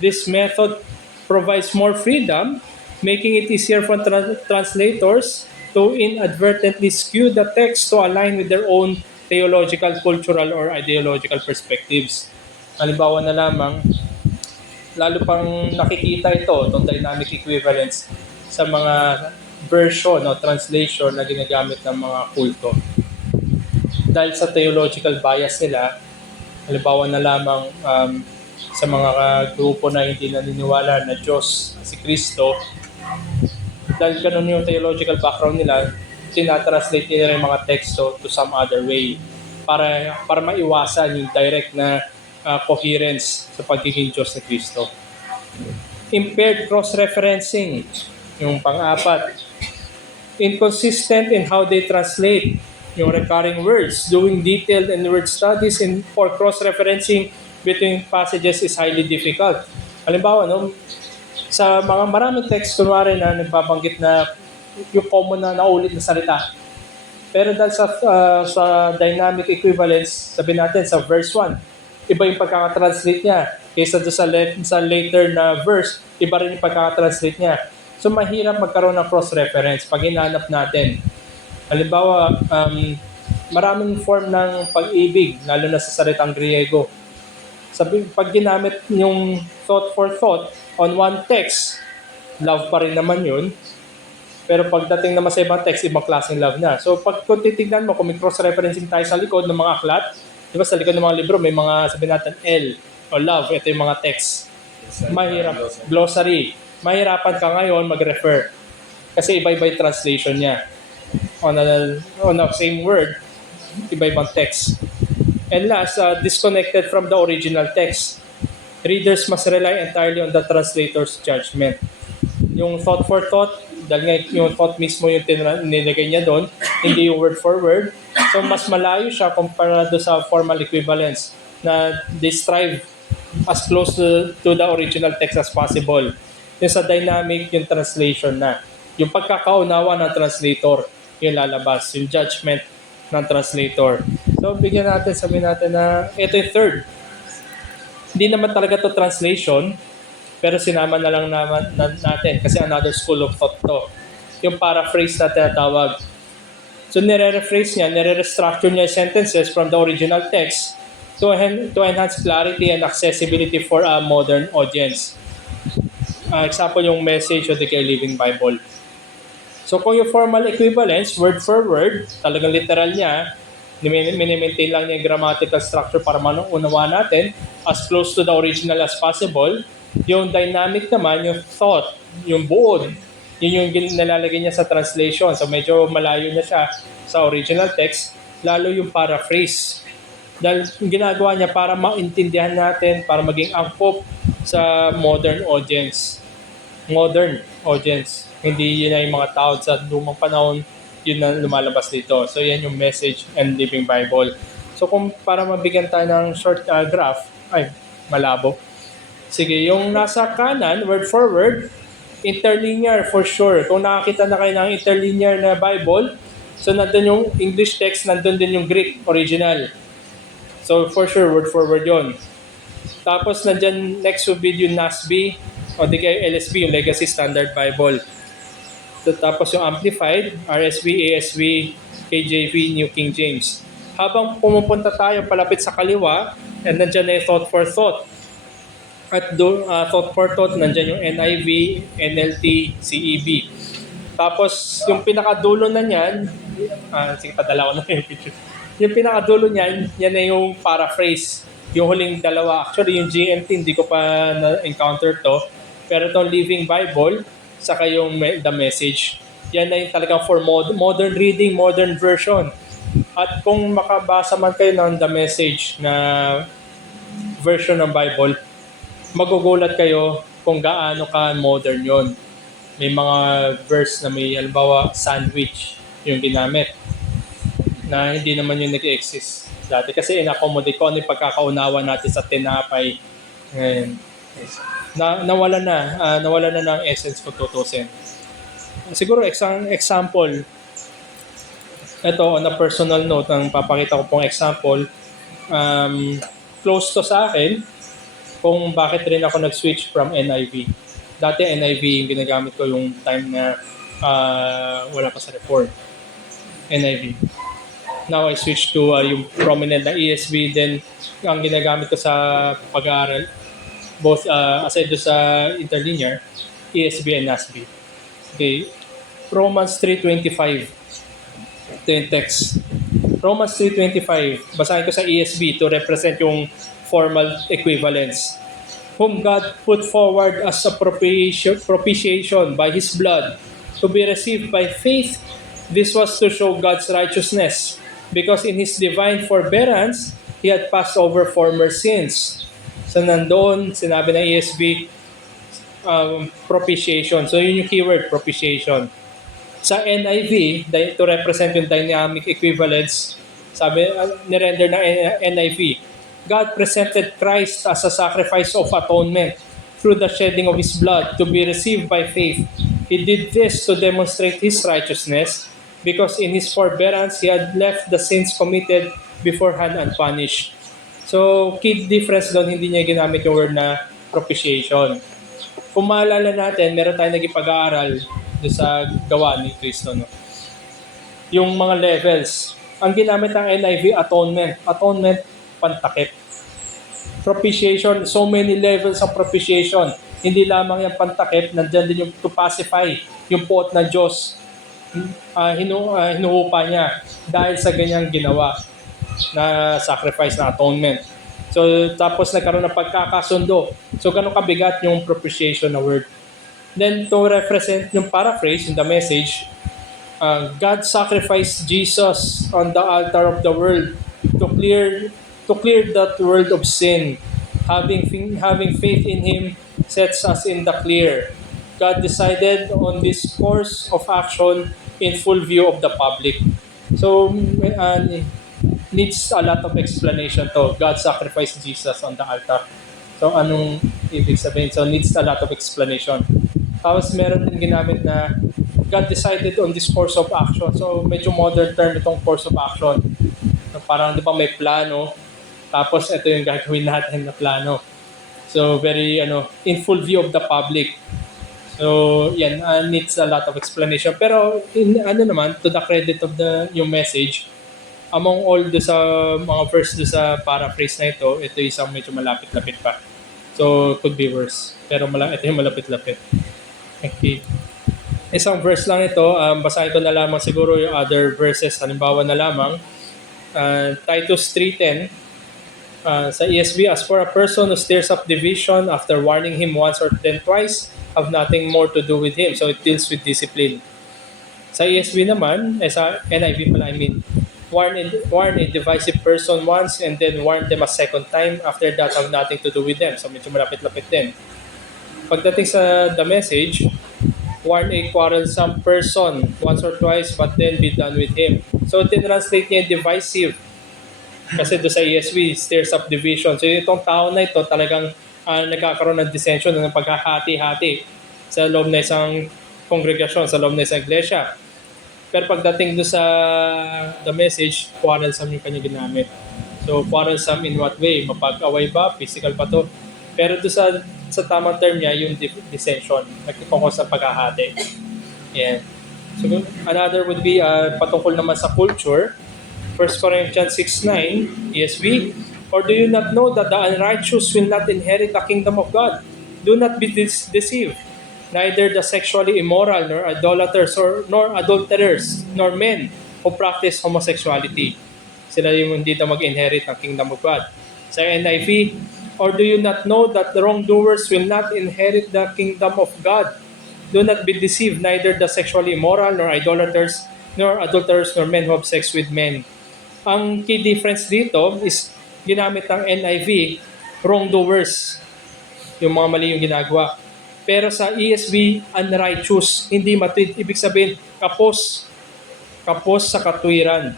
This method provides more freedom, making it easier for translators to inadvertently skew the text to align with their own theological, cultural, or ideological perspectives. Halimbawa na lamang, lalo pang nakikita itong dynamic equivalence sa mga version o translation na ginagamit ng mga kulto. Dahil sa theological bias nila, halimbawa na lamang sa mga grupo na hindi naniniwala na Diyos si Kristo, dahil ganun yung theological background nila, tinatranslate nila yung mga teksto to some other way para maiwasan yung direct na coherence sa pagiging Diyos ni Kristo. Impaired cross-referencing, yung pang-apat. Inconsistent in how they translate yung recurring words. Doing detailed and word studies for cross-referencing between passages is highly difficult. Halimbawa, sa mga maraming text, kunwari na nagbabanggit na yung common na naulit na salita. Pero dahil sa dynamic equivalence, sabi natin sa verse 1, iba yung pagkakatranslate niya. Kaysa doon sa later na verse, iba rin yung pagkakatranslate niya. So mahirap magkaroon ng cross-reference pag hinanap natin. Halimbawa, maraming form ng pag-ibig, lalo na sa salitang Griego. Pag ginamit yung thought for thought on one text, love pa rin naman yun. Pero pagdating naman sa ibang text, ibang klaseng love na. So kung titignan mo, kung may cross-referencing tayo sa likod ng mga aklat, di ba sa likod ng mga libro, may mga sabi natin L o love, ito yung mga text. Mahirap, glossary. Mahirapan ka ngayon mag-refer. Kasi iba-iba yung translation niya. On the same word, iba-ibang text. And last, disconnected from the original text. Readers must rely entirely on the translator's judgment. Yung thought for thought, dahil nga yung thought mismo yung nilagay niya doon, hindi yung word for word. So mas malayo siya kumpara doon sa formal equivalence na they strive as close to the original text as possible. Yung sa dynamic, yung translation na. Yung pagkakaunawa ng translator, yung lalabas, yung judgment ng translator. So bigyan natin, sabihin natin na ito yung third. Hindi naman talaga to translation, pero sinama na lang natin kasi another school of thought to. Yung paraphrase na tinatawag. So nire-rephrase niya, nire-restructure niya sentences from the original text to enhance clarity and accessibility for a modern audience. Example yung message o the kay Living Bible. So kung yung formal equivalence, word for word, talagang literal niya, minimaintain lang niya yung grammatical structure para unawa natin as close to the original as possible. Yung dynamic naman, yung thought, yung buod, yun yung nilalagay niya sa translation. So medyo malayo na siya sa original text, lalo yung paraphrase. Dahil ginagawa niya para maintindihan natin, para maging angkop sa modern audience. Hindi yun na yung mga tao sa lumang panahon, yun na lumalabas dito. So yan yung Message and Living Bible. So kung para mabigyan tayo ng short graph, malabo. Sige, yung nasa kanan, word for word, interlinear for sure. Kung nakakita na kayo ng interlinear na Bible, so nandun yung English text, nandun din yung Greek original. So for sure, word for word yun. Tapos nandyan next would be yung NASB, o di kaya LSB, yung Legacy Standard Bible. So, tapos yung Amplified, RSV, ASV, KJV, New King James. Habang pumupunta tayo palapit sa kaliwa, and nandyan na yung Thought for Thought. At doon, Thought for Thought, nandyan yung NIV, NLT, CEB. Tapos yung pinakadulo na niyan, sige, padala ko na yung picture. Yung pinakadulo niyan, yan na yung paraphrase. Yung huling dalawa, actually yung GMT, hindi ko pa na-encounter to. Pero itong Living Bible, saka yung The Message, yan na yung talagang for modern reading, modern version. At kung makabasa man kayo ng The Message na version ng Bible, magugulat kayo kung gaano ka modern yon. May mga verse na may, halimbawa, sandwich yung ginamit na hindi naman yung nag-exist dati. Kasi in-accommodate ko ano yung pagkakaunawa natin sa tinapay. And, nawala na ng essence kung tutusin. Siguro example, ito on a personal note, ang papakita ko pong example, close to sa akin, kung bakit rin ako nag-switch from NIV. Dati NIV yung ginagamit ko yung time na wala pa sa Reform. NIV. Now I switched to yung prominent na ESV, then ang ginagamit ko sa pag-aaral, both aside do sa interlinear, ESV and NASB. Okay. Romans 3:25. Ito yung text. Romans 3:25. Basahin ko sa ESV to represent yung formal equivalence. Whom God put forward as a propitiation by His blood to be received by faith. This was to show God's righteousness, because in His divine forbearance, He had passed over former sins. So nandoon, sinabi ng ESV, propitiation. So yun yung keyword, propitiation. Sa NIV, to represent yung dynamic equivalence, sabi, nirender ng NIV, God presented Christ as a sacrifice of atonement through the shedding of His blood to be received by faith. He did this to demonstrate His righteousness, because in His forbearance, He had left the sins committed beforehand unpunished. So, key difference doon, hindi niya ginamit yung word na propitiation. Kung maalala natin, meron tayong naging pag-aaral doon sa gawa ni Kristo. No? Yung mga levels. Ang ginamit ng NIV, atonement. Atonement, pantakip. Propitiation, so many levels ng propitiation. Hindi lamang yung pantakip, nandiyan din yung to pacify, yung puot ng Diyos. Hinuhupa niya dahil sa ganyang ginawa na sacrifice na atonement. So, tapos nagkaroon ng pagkakasundo. So, ganun kabigat yung propitiation na word. Then, to represent yung paraphrase, yung The Message, God sacrificed Jesus on the altar of the world to clear that world of sin. Having faith in Him sets us in the clear. God decided on this course of action in full view of the public. So, needs a lot of explanation to. God sacrificed Jesus on the altar. So, anong ibig sabihin? So, needs a lot of explanation. Tapos, meron din ginamit na God decided on this course of action. So, medyo modern term itong course of action. So, parang, di ba, may plano. Tapos, ito yung gagawin natin na plano. So, very, in full view of the public. So, yan, needs a lot of explanation. Pero, naman, to the credit of yung Message, among all do sa mga verse do sa paraphrase na ito isang medyo malapit-lapit pa. So, could be worse. Pero ito yung malapit-lapit. Okay. Isang verse lang ito. Basahin ko na lamang siguro yung other verses. Halimbawa na lamang, Titus 3:10. Sa ESV, as for a person who stirs up division after warning him once or then twice, have nothing more to do with him. So, it deals with discipline. Sa ESV naman, sa NIV pala, warn a divisive person once and then warn them a second time. After that, have nothing to do with them. So, medyo malapit-lapit din. Pagdating sa the message, warn a quarrelsome person once or twice but then be done with him. So, tinranslate niya divisive. Kasi doon sa ESV, stirs up division. So, itong tao na ito talagang nagkakaroon ng dissension, ng pagkahati-hati sa loob na isang kongregasyon, sa loob na isang iglesia. Pero pagdating doon sa the message, quarrelsome yung kanya ginamit. So, quarrelsome in what way? Mapag-away ba? Physical pa to? Pero doon sa tamang term niya, yung dissension. Nagkikongkos sa pagkahati. Yeah. So, another would be patungkol naman sa culture. 1 Corinthians 6:9, ESV, or do you not know that the unrighteous will not inherit the kingdom of God? Do not be deceived. Neither the sexually immoral, nor idolaters, nor adulterers, nor men who practice homosexuality. Sila yung hindi na mag-inherit ng kingdom of God. Sa NIV, or do you not know that the wrongdoers will not inherit the kingdom of God? Do not be deceived, neither the sexually immoral, nor idolaters, nor adulterers, nor men who have sex with men. Ang key difference dito is ginamit ng NIV, wrongdoers, yung mga mali yung ginagawa. Pero sa ESV, unrighteous, hindi matuwid. Ibig sabihin, kapos sa katwiran.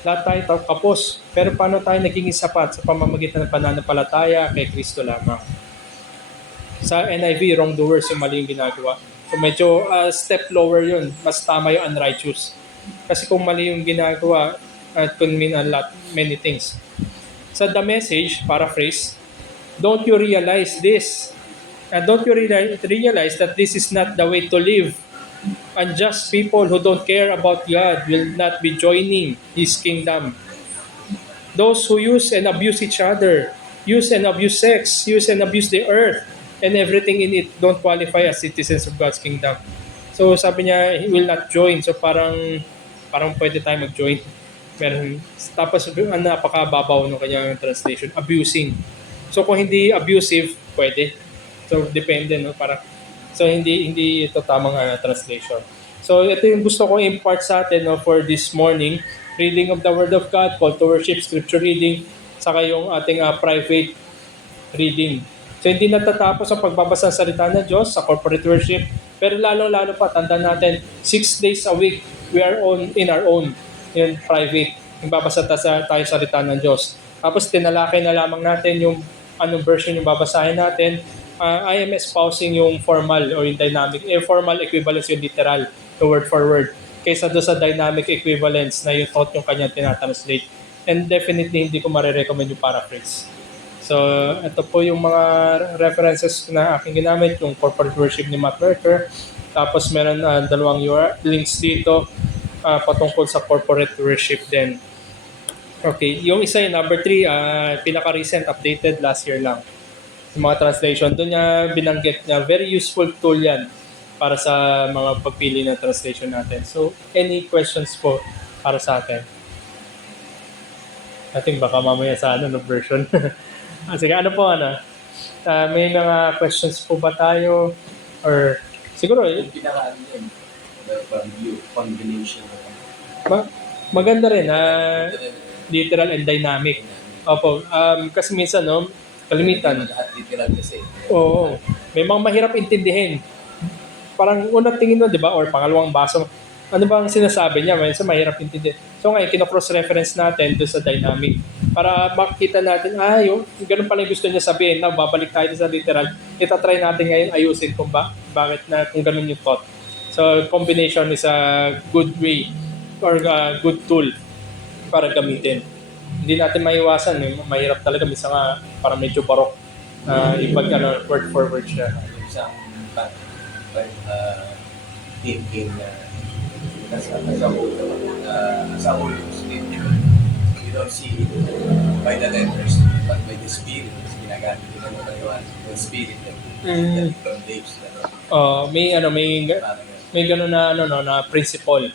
Lahat tayo kapos. Pero paano tayo naging sapat? Sa pamamagitan ng pananampalataya kay Kristo lamang. Sa NIV, wrongdoers yung mali yung ginagawa. So medyo step lower yun. Mas tama yung unrighteous. Kasi kung mali yung ginagawa, it could mean many things. Sa the message, paraphrase, don't you realize this? And don't you realize that this is not the way to live? Unjust people who don't care about God will not be joining His kingdom. Those who use and abuse each other, use and abuse sex, use and abuse the earth, and everything in it don't qualify as citizens of God's kingdom. So sabi niya, he will not join. So parang pwede tayo mag-join. Tapos napakababaw ng kanyang translation, abusing. So kung hindi abusive, pwede. So depende, no? So hindi ito tamang translation. So ito yung gusto ko impart sa atin, no, for this morning, reading of the Word of God, call to worship, scripture reading, saka yung ating private reading. So hindi natatapos ang pagbabasa ng salita ng Diyos sa corporate worship, pero lalo-lalo pa, tandaan natin, 6 days a week, we are in our own, in private. Nagbabasa tayo sa salita ng Diyos. Tapos tinalakay na lamang natin yung anong version yung babasahin natin. I am espousing yung formal or yung dynamic. Formal equivalence yung literal, the word for word. Kaysa doon sa dynamic equivalence na yung thought yung kanyang tinatranslate. And definitely hindi ko marirecommend yung paraphrase. So, ito po yung mga references na aking ginamit, yung corporate worship ni Matt Werker. Tapos meron dalawang links dito patungkol sa corporate worship din. Okay, yung isa yung number 3, pinaka-recent, updated last year lang. Yung mga translation, doon niya binanggit niya, very useful tool yan para sa mga pagpili ng translation natin. So, any questions po para sa atin? I think baka mamaya sa no version. Sige, ano po, may mga questions po ba tayo? Or, siguro, combination. Maganda rin, literal and dynamic. Opo, kasi minsan, no, kalimitan. Lahat literal kasi. Oo, may mga mahirap intindihin. Parang unang tingin mo, di ba, or pangalawang baso, ano ba ang sinasabi niya? Minsan mahirap intindihin. So ngayon, kino-cross-reference natin doon sa dynamic para makita natin, yung ganun pala yung gusto niya sabihin. Now, babalik tayo sa literal. Itatry natin ngayon ayusin kung kung ganun yung thought. So, combination is a good way or a good tool para gamitin. Hindi natin maiwasan. Mahirap talaga. Minsan nga, parang medyo barok. Word for word siya. Isang thinking as a whole scripture. don't see it by the letters, but by the spirit. Ginagamit din ng Taiwan, the spirit like from Dave's, May ano, parang yun. may gano'n na ano no, na principle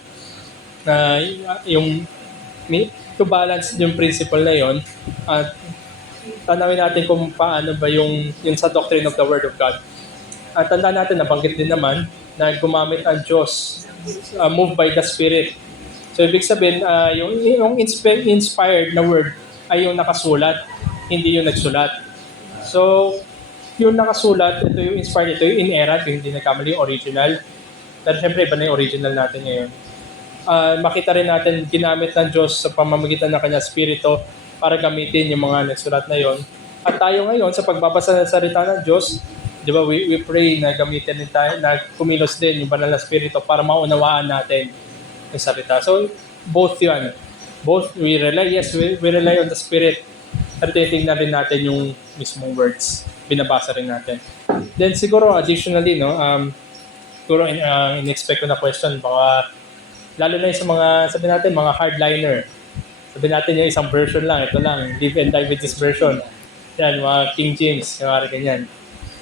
na yung may, to balance yung principle na yon at tanawin natin kung paano ba yung sa doctrine of the Word of God. At tandaan natin, nabanggit din naman na gumamit ang Diyos, moved by the Spirit. So, ibig sabihin, yung inspired na word ay yung nakasulat, hindi yung nagsulat. So, yung nakasulat, ito yung inspired, ito yung inerrant, yung hindi nagkamali, original. Pero syempre, iba na yung original natin ngayon. Makita rin natin ginamit ng Diyos sa pamamagitan ng kanyang Spirito para gamitin yung mga nagsulat na yon. At tayo ngayon, sa pagbabasa ng salita ng Diyos, di ba, we pray na gamitin din tayo, na kumilos din yung banal na Spirito para maunawaan natin yung salita. So, both yun. Both, we rely on the Spirit. Pero titignan rin natin yung mismong words. Binabasa rin natin. Then siguro, additionally, no, siguro in-expect ko na question, baka, lalo na yung sa mga, sabi natin, mga hardliner. Sabi natin yung isang version lang, ito lang, live and die with this version. Yan, mga King James, yung mga ganyan.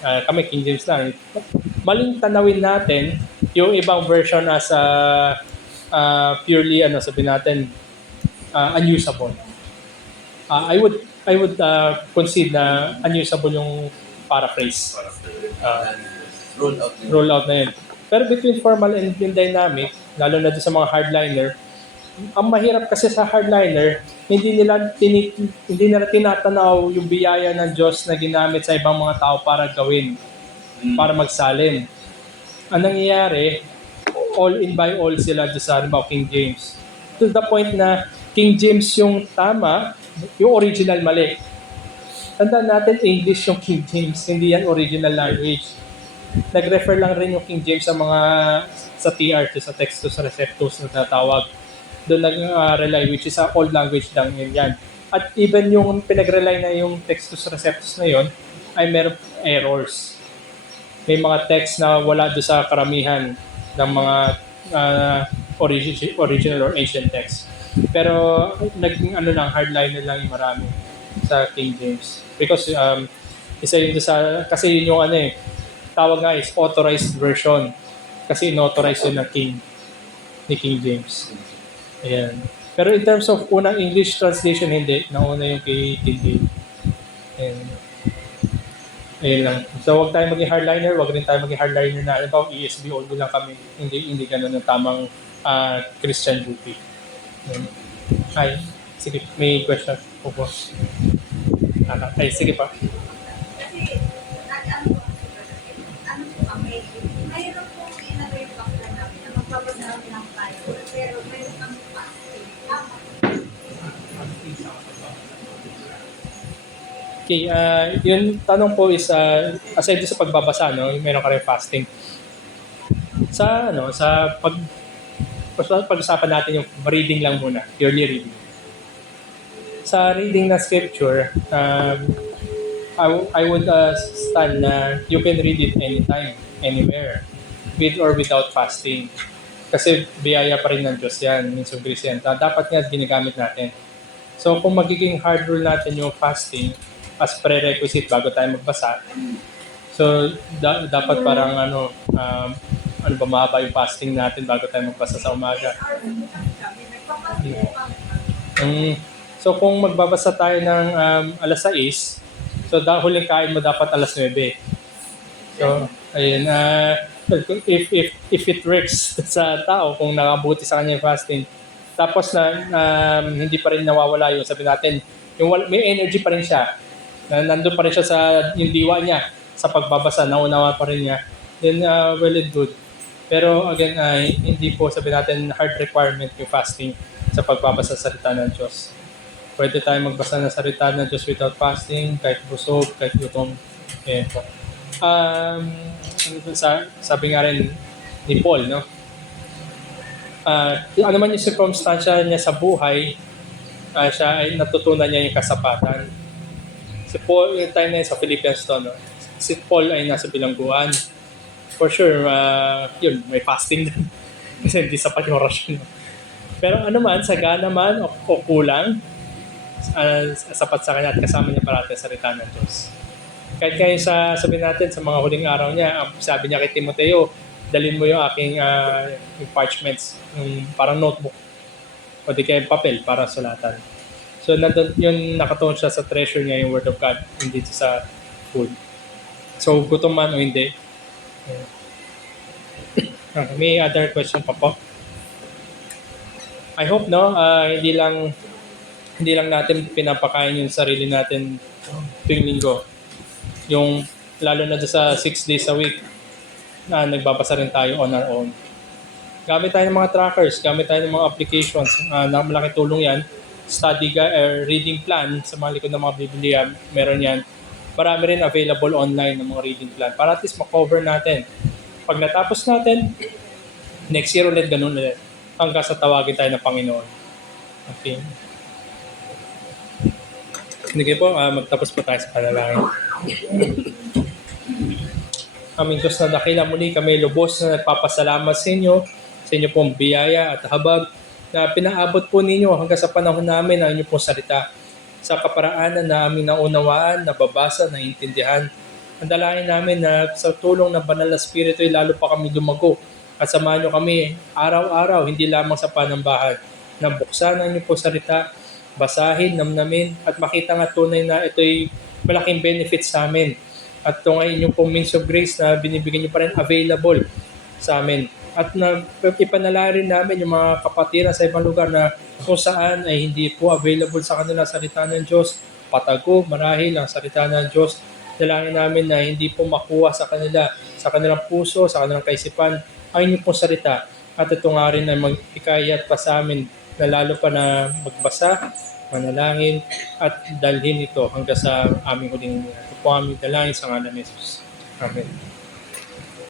Kami, King James lang. Maling tanawin natin yung ibang version as purely, sabi natin, unusable. I would concede na unusable yung paraphrase. Roll out na yun. Pero between formal and dynamic, lalo na doon sa mga hardliner, ang mahirap kasi sa hardliner, hindi nila tinatanaw yung biyaya ng Diyos na ginamit sa ibang mga tao para gawin, para magsalin. Ang nangyayari, all in by all sila doon sa King James. To the point na King James yung tama, yung original mali. Tandaan natin, English yung King James, hindi yan original language. Nag-refer lang rin yung King James sa mga sa TR, sa Textus Receptus na tatawag. Doon nag-rely, which is a old language lang yun yan. At even yung pinag-rely na yung Textus Receptus na yun, ay meron errors. May mga text na wala doon sa karamihan ng mga original or ancient text. Pero naging hardliner lang yung marami sa King James. Because isa yun sa, kasi yun yung tawag nga is authorized version. Kasi inauthorize yun ng ni King James. Ayan. Pero in terms of unang English translation, hindi. Nauna yung kay King James. Ayun lang. So, wag tayo maging hardliner, wag rin tayo maging hardliner na, ESV only lang kami. Hindi ganun ang tamang Christian duty. Ay, sige, may question po po. Ay, sige pa. Kasi, mayroon pong inagay back na namin na magbabasa kami ng Bible, pero mayroon kami fasting. Okay, yung tanong po is, aside sa pagbabasa, no, meron ka rin fasting. Sa pag-usapan natin yung reading lang muna, purely reading. Sa reading ng scripture, I would stand na you can read it anytime, anywhere, with or without fasting. Kasi biyaya pa rin ng Diyos yan, minsan Kristo yan. Dapat nga ginagamit natin. So kung magiging hard rule natin yung fasting as prerequisite bago tayo magbasa, so dapat parang mahaba yung fasting natin bago tayo magbasa sa umaga. So kung magbabasa tayo ng alas 6, so huling kain mo dapat alas 9. So, ayun. If it works sa tao, kung nakabuti sa kanya yung fasting, tapos na hindi pa rin nawawala yung, sabi natin, may energy pa rin siya, nandun pa rin siya sa yung diwa niya, sa pagbabasa, naunawa pa rin niya, then well and good. Pero again, hindi po, sabi natin, hard requirement yung fasting sa pagbabasa sa salita ng Diyos. Pwede tayo magbasa ng salita ng Diyos without fasting, kahit busog, kahit gutom. Ayan po. Sabi nga rin ni Paul, no? Ano man yung circumstansya niya sa buhay, siya ay natutunan niya yung kasapatan. Si Paul, yung time na yun sa Philippians to, no? Si Paul ay nasa bilangguan. For sure, yun, may fasting din. Kasi hindi sapat yung orasyon. No? Pero ano man, sagana man o kulang, sapat sa kanya at kasama niya parati ang salita ng Diyos. Kahit kayo sabihin natin sa mga huling araw niya, sabi niya kay Timoteo, dalhin mo yung aking yung parchments, yung parang notebook o di kaya yung papel para sulatan. So nandun, yun nakatuon siya sa treasure niya, yung Word of God, hindi sa food. So gutom man o hindi. May other question pa po? I hope hindi lang natin pinapakain yung sarili natin tuwing linggo. Yung lalo na sa 6 days a week na nagbabasa rin tayo on our own. Gamit tayo ng mga trackers, gamit tayo ng mga applications. Na malaking tulong yan. Reading plan sa mga likod ng mga Biblia, meron yan. Marami rin available online ng mga reading plan para at least makover natin. Pag natapos natin, next year ulit, ganun ulit. Hanggang sa tawagin tayo ng Panginoon. Okay. Sige po, magtapos po tayo sa panalangin. Aming Diyos na dakila, muli kami lubos na nagpapasalamat sa inyo pong biyaya at habag na pinaabot po ninyo hanggang sa panahon namin ang inyong pong salita. Sa kaparaanan na aming naunawaan, nababasa, naintindihan. Ang dalangin namin na sa tulong ng Banal na Espiritu ay lalo pa kami lumago at samahan nyo kami araw-araw, hindi lamang sa panambahan. Na buksan ang inyong pong salita, basahin, namnamin, at makita nga tunay na ito'y malaking benefit sa amin. At ito nga inyong pong means of grace na binibigyan nyo pa rin available sa amin. At ipanalangin namin yung mga kapatiran sa ibang lugar na kung saan ay hindi po available sa kanila salita ng Diyos. Patago, marahil ang salita ng Diyos. Dalangin namin na hindi po makuha sa kanila, sa kanilang puso, sa kanilang kaisipan, ang inyong pong salita. At ito nga rin na mag-ikayat pa sa amin na lalo pa na magbasa, manalangin, at dalhin ito hanggang sa aming huling. Ito po aming dalangin sa ngalan ni Jesus. Amen.